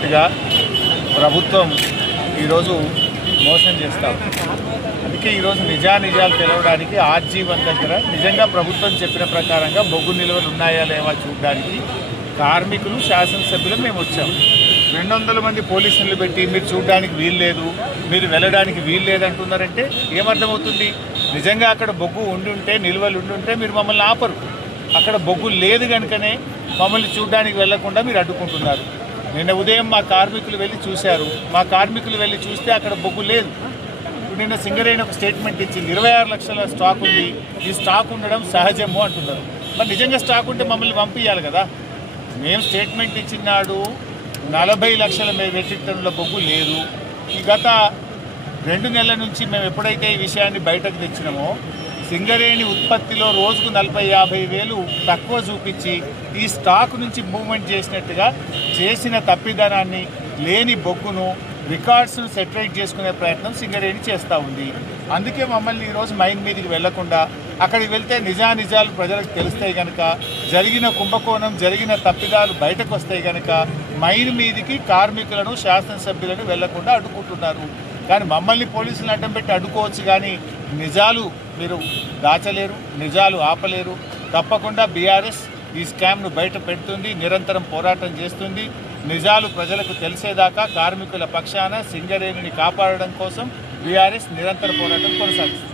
చెప్పినట్టుగా ప్రభుత్వం ఈరోజు మోసం చేస్తాం. అందుకే ఈరోజు నిజాలు తెలవడానికి ఆర్జీ1 దగ్గర నిజంగా ప్రభుత్వం చెప్పిన ప్రకారంగా బొగ్గు నిల్వలు ఉన్నాయా లేవా చూడడానికి కార్మికులు శాసనసభ్యులు మేము వచ్చాము. 200 మంది పోలీసులు పెట్టి మీరు చూడడానికి వీల్లేదు, మీరు వెళ్ళడానికి వీల్లేదు అంటున్నారంటే ఏమర్థమవుతుంది? నిజంగా అక్కడ బొగ్గు ఉండుంటే, నిల్వలు ఉండుంటే మీరు మమ్మల్ని ఆపరు. అక్కడ బొగ్గు లేదు కనుకనే మమ్మల్ని చూడడానికి వెళ్లకుండా మీరు అడ్డుకుంటున్నారు. నిన్న ఉదయం మా కార్మికులు వెళ్ళి చూశారు. మా కార్మికులు వెళ్ళి చూస్తే అక్కడ బొగ్గు లేదు. నిన్న సింగరేణి ఒక స్టేట్మెంట్ ఇచ్చింది, 26 లక్షల స్టాక్ ఉంది, ఈ స్టాక్ ఉండడం సహజము అంటున్నారు. మరి నిజంగా స్టాక్ ఉంటే మమ్మల్ని పంపించాలి కదా. మేము స్టేట్మెంట్ ఇచ్చిన నాడు 40 లక్షల మెట్రిక్ టన్నుల బొగ్గు లేదు. ఈ గత 2 నెలల నుంచి మేము ఎప్పుడైతే ఈ విషయాన్ని బయటకు తెచ్చినామో సింగరేణి ఉత్పత్తిలో రోజుకు 40-50 వేలు తక్కువ చూపించి ఈ స్టాక్ నుంచి మూవ్మెంట్ చేసినట్టుగా చేసిన తప్పిదనాన్ని, లేని బొగ్గును, రికార్డ్స్ను సెటరేట్ చేసుకునే ప్రయత్నం సింగరేణి చేస్తూ ఉంది. అందుకే మమ్మల్ని ఈరోజు మైన్ మీదకి వెళ్లకుండా అక్కడికి వెళ్తే నిజాలు ప్రజలకు తెలుస్తాయి కనుక, జరిగిన కుంభకోణం, జరిగిన తప్పిదాలు బయటకు వస్తాయి కనుక మైన్ మీదికి కార్మికులను, శాసనసభ్యులను వెళ్లకుండా అడ్డుకుంటున్నారు. కానీ మమ్మల్ని పోలీసులను అడ్డం పెట్టి అడ్డుకోవచ్చు, కానీ నిజాలు మీరు దాచలేరు, నిజాలు ఆపలేరు. తప్పకుండా బీఆర్ఎస్ ఈ స్కామ్ను బయట పెడుతుంది, నిరంతరం పోరాటం చేస్తుంది. నిజాలు ప్రజలకు తెలిసేదాకా కార్మికుల పక్షాన సింగరేణిని కాపాడడం కోసం బీఆర్ఎస్ నిరంతర పోరాటం కొనసాగిస్తుంది.